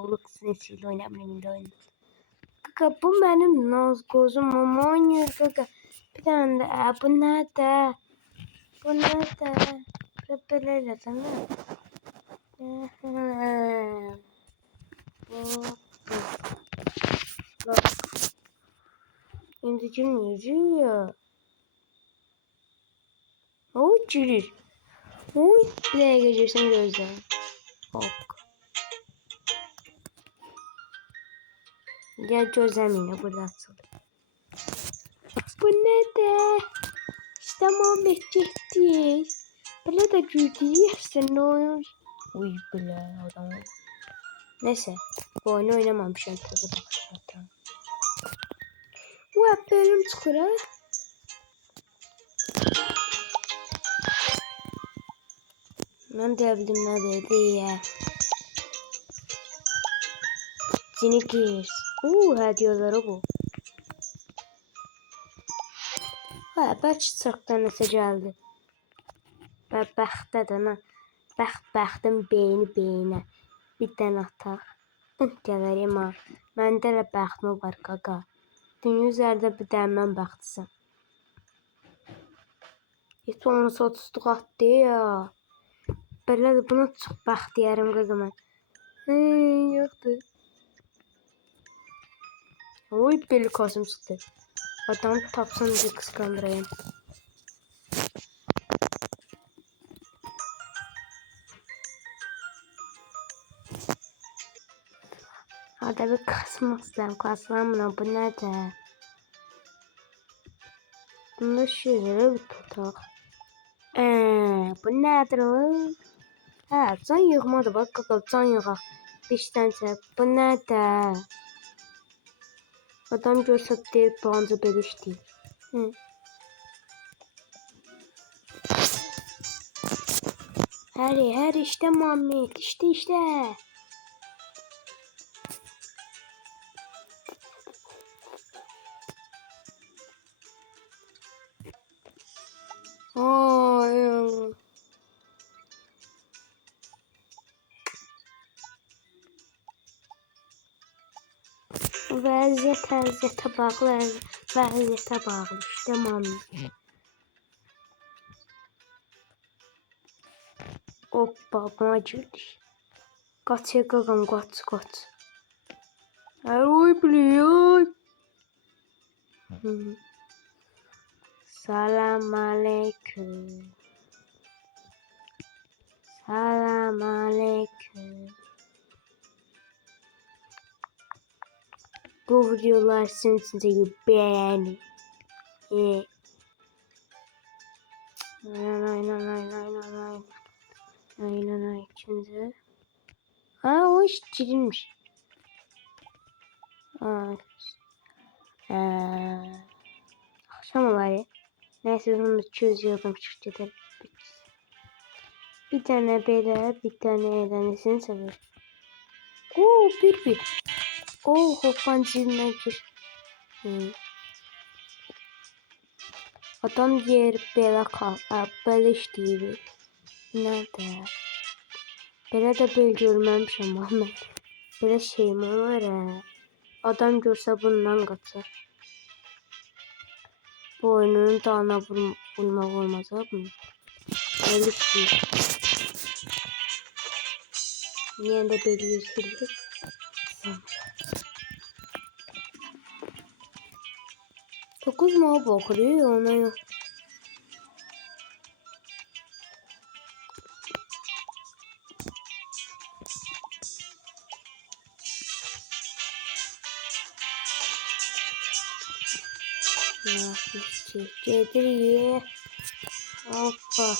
Roblox sinesiyle oynamıyorum da oyun. Kaka bu benim Nazgoz'um ama oynuyor kaka. Bir tane de bu nerede? Bu nerede? Böyle tamam. Bak. Şimdi kim yüzüyor? O çürür. Oy, bir daha geçirsen gözden. Ok. Gel gözlemine burada atıldı. Bu ne de? İşte Muhammed çekti. Böyle de güldürüyorsun ne olur. Uy bile adam. Neyse. Bu oyunu oynamamışım tabi bak. Bu hep bölüm çıkıyor ha. Ben diyebildim ne dedi ya. Seni gears. Hediyeleri bu. Ha, belki sıraktan nese geldi. Bəxtədən, bəxtim beyni. Bir dənə ataq. Gələrəm ha. Məndə də bəxtim var qaqa. Dünya üzərində bir dənə mən bəxtisəm. Heç onu satışdıq atdı ya. Belə də buna çox bəxtiyarım qaqa mən. Yoxdur. Oy belə kasım çıxdı. Adam tapsın bir qısqandırayım. Hadi bir kasmak istedim. Kaslamına bu nedir? Bunda şeyleri bir tutak. Bu nedir o? Ha, can yığmadı bak kaka can yığaq. 5 dənə. Bu nedir? Adam görsə deyir bancı belə işləyir. Her işte Muhammed işte. Ay. Vəziyyətə bağlı işte Muhammed. Hoppa buna girdik. Kaç qaqam kaç. Oy biliyor. Salam aleyküm. Salam aleyküm. Bu videolar sizin için beğenin. Aynen. Şimdi. Ha o iş girilmiş. Akşam olayı. Neyse bunu çözüyordum çıktı. Bir tane böyle bir tane eğlenisini seviyorum. Bir. Hoppan ziline gir. Adam yer belə kal. Belə işləyir. Nerede? Belə də belə görməmişəm Muhammed. Belə şey mi var ha? Adam görsə bundan qaçar. Bu oyunun dağına vurmaq olmaz ha bunu. Belə işləyir. Niyə də belə yüzgülür? Dokuz mu bakırıyor ona ya. Çekeriye. Hoppa.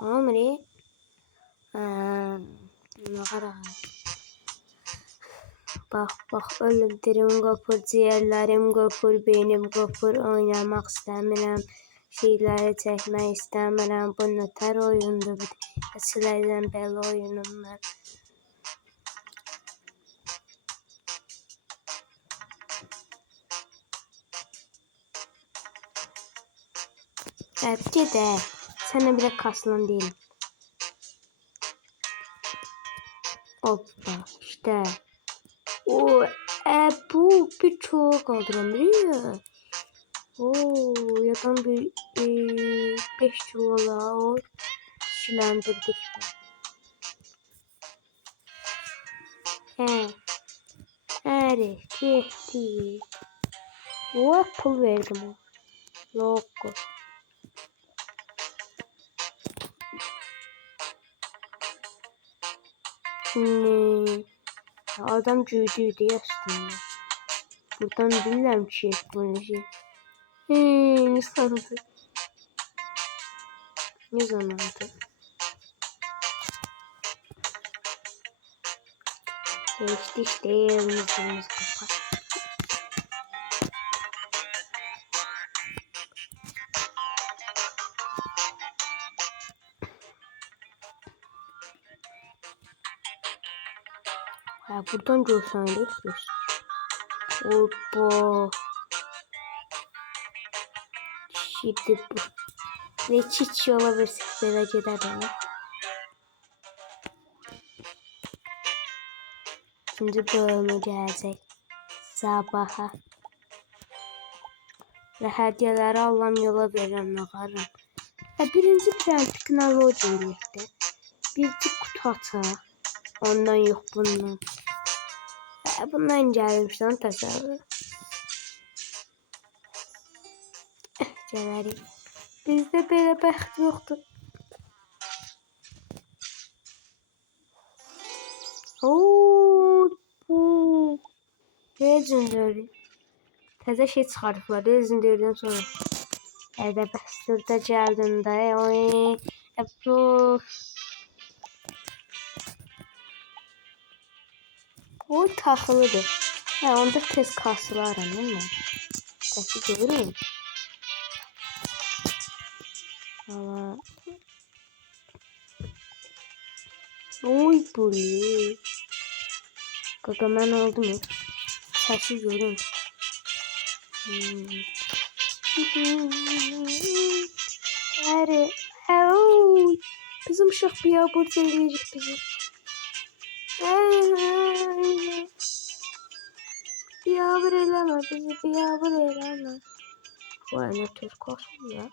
Amri. Bak ölümlerim kopur, ciğerlerim kopur, beynim kopur, oynamak istemiyorum. Şeyleri çekmek istemiyorum. Bu ne ter oyundu. Eskiden belə oyunum var. Hadi de. Sana bile kaslan değilim. Hoppa işte. O bu bir çoğu kaldıramıyor. Oo yadan bir 5 çuvala o kişilendirdik. He. Hareketi. O pul verdim o. Loco. Ne? Adam cüydüydü aslında. Buradan bilmem ki bunu şey. Ne sandı? Ne zamandı? Geçti işte yerimizden kapat. Ha buradan görsen değil mi? Hoppa. Şimdi bu. Ve çiçi olabilirsek derecede bana. İkinci bölümü gelecek. Sabaha. Ve hediyeleri Allah'ım yola veririm nakarım. Birinci plan teknoloji birlikte. Bir kutu ata. Ondan yok bundan. Bundan gelmişten tasarruf. Gelerik. Bizde belə bəxt yoxdur. Ooo bu Legendary. Təzə şey çıxardıblar Legendary'dən sonra. Ədə bəstırda gəldim də. Bu o taxılıdır. Onda tez kasılaram değil mi? Təşkil görürüm. Ama oy buli. Kaka ben oldu mu? Sesi görün. Hadi. Oy. Bizim uşaq biabır eləyəcək bizi. Biabır eləmə bizi. Biabır eləmə. Vay ne tez kasım ya.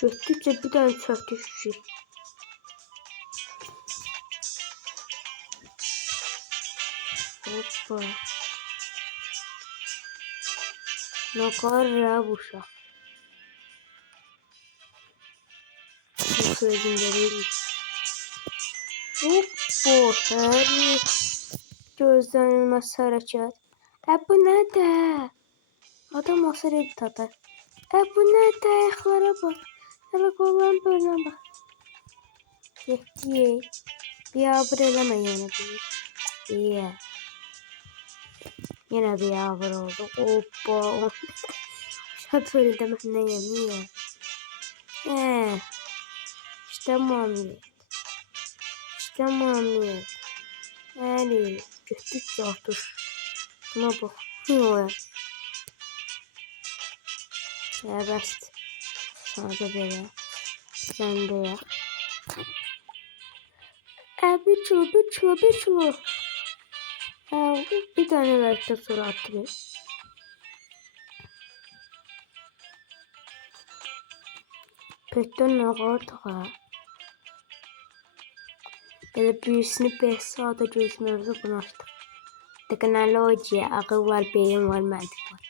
Götdükcə bir dənə çöktü şişir. Hoppa. Ne kadar bu uşaq. Bu sözümdə deyil. Hoppa. Hər gözlənilməz hərəkət. Bu nədir? Adam asır ev tatar. Bu nədir? Ayaqlara bak. Hele kollarım böyle bak. Yetdi. Biabır eləmə yenə bilir. İyi. Yenə biabır oldu. Hoppa. Şat öyle demək neyəm, niyə? İşte mamiyet. İşte mamiyet. Həli. Götdükcə artır. Buna bax. Yox. Bəst. Sadə belə. Səndə ya. Bir çulo. Bir tane like'da sonra attırır. Petten ne vardı ha? Böyle birisini 5 saate gözümüzü bunu açtık. Teknoloji, akıl var, beyin var, mantık var.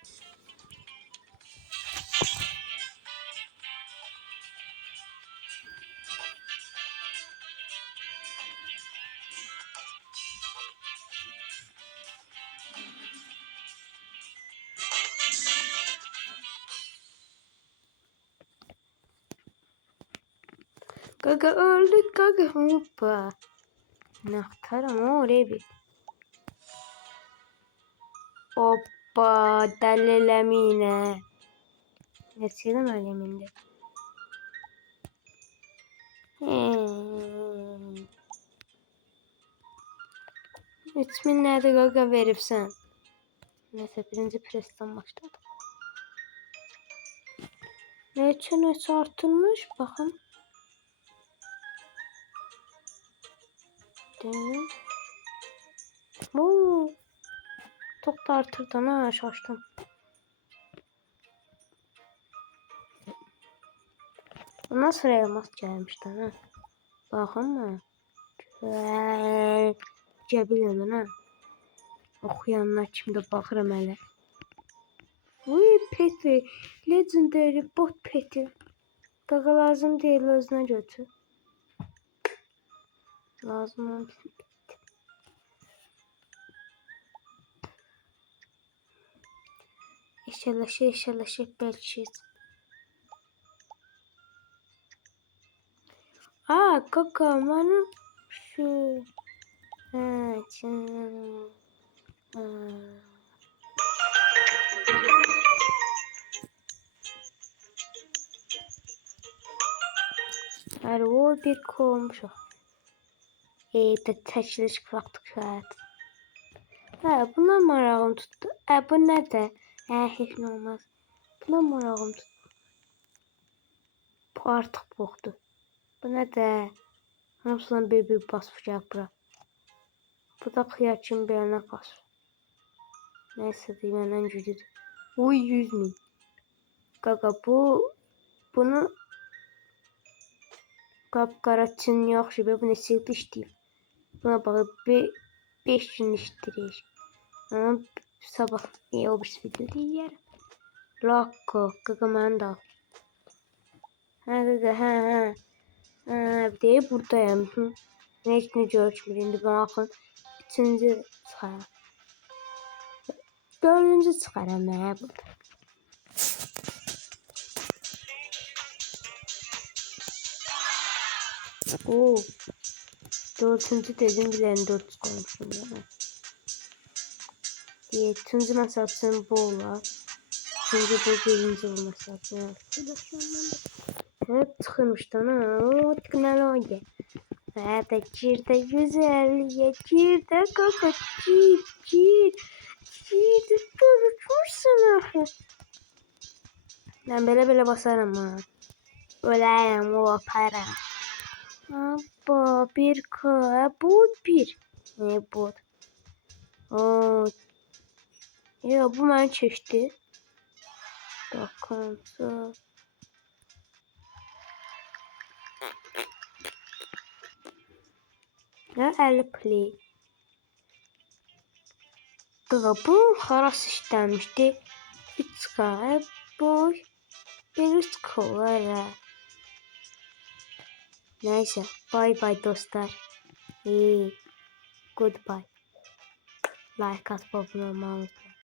Gaga öldük gaga hoppa. Naktarım oraya bir. Hoppa delilemine. Geçelim eleminde. İsmin nerede gaga veripsen? Neyse birinci presten başladı. Neçə artırmış bakın. Oo, çok da artırdın ha, şaştım. Nasıl elmas gelmişti ha? Bakın mı? Cebilen ha. Okuyanlar şimdi bakırım hele. Uy peti. Legendary bot peti. Gaga lazım değil, özüne götür. Lazım olmuş. Eşeleşe belki. Aa gaga benim şu. Ha canım. Her o bir komşu. De çəkiliş vakti şahit. Ha buna marağım tuttu. Bu ne de? Hiç ne olmaz. Buna marağım tuttu. Bu artık boktu. Bu ne de? Hamısından bir basacak bura. Bu da kıyaçın birine pas. Neyse diyeyim en cüdür. Uy 100.000. Gaga bunu kapkara çın yaxşı be, bu ne sildi işləyib. Buna bakıp 5 gün işləyir. Ama sabah o bir video değil. Lakko gaga mən də. Ha gaga ha. Bir de buradayım. Hiç ne görmür. İndi bakın. 3-cü çıxaram. 4-cü çıxaram burada. Oo. 4-cü dedim bilen 4 koymuşum ya. 7-cü məsələn bu olar. 3-cü bu 1-ci bu məsələn. Hep çıxmışdan ha. O teknoloji. Hadi gir de 150'ye gir de kaka gir de görüşürsün ahı. Ben böyle basarım ha. Ölerim o para. Abba bir ka bu bir. Ne bu? Oo. Ya bu ben çeşti. Bakın. Ya 50 play. Bu haras işlenmişti. 3K bu 100K var. Neyse bye bye dostlar. Goodbye. Like at abone olmayı unutmayın.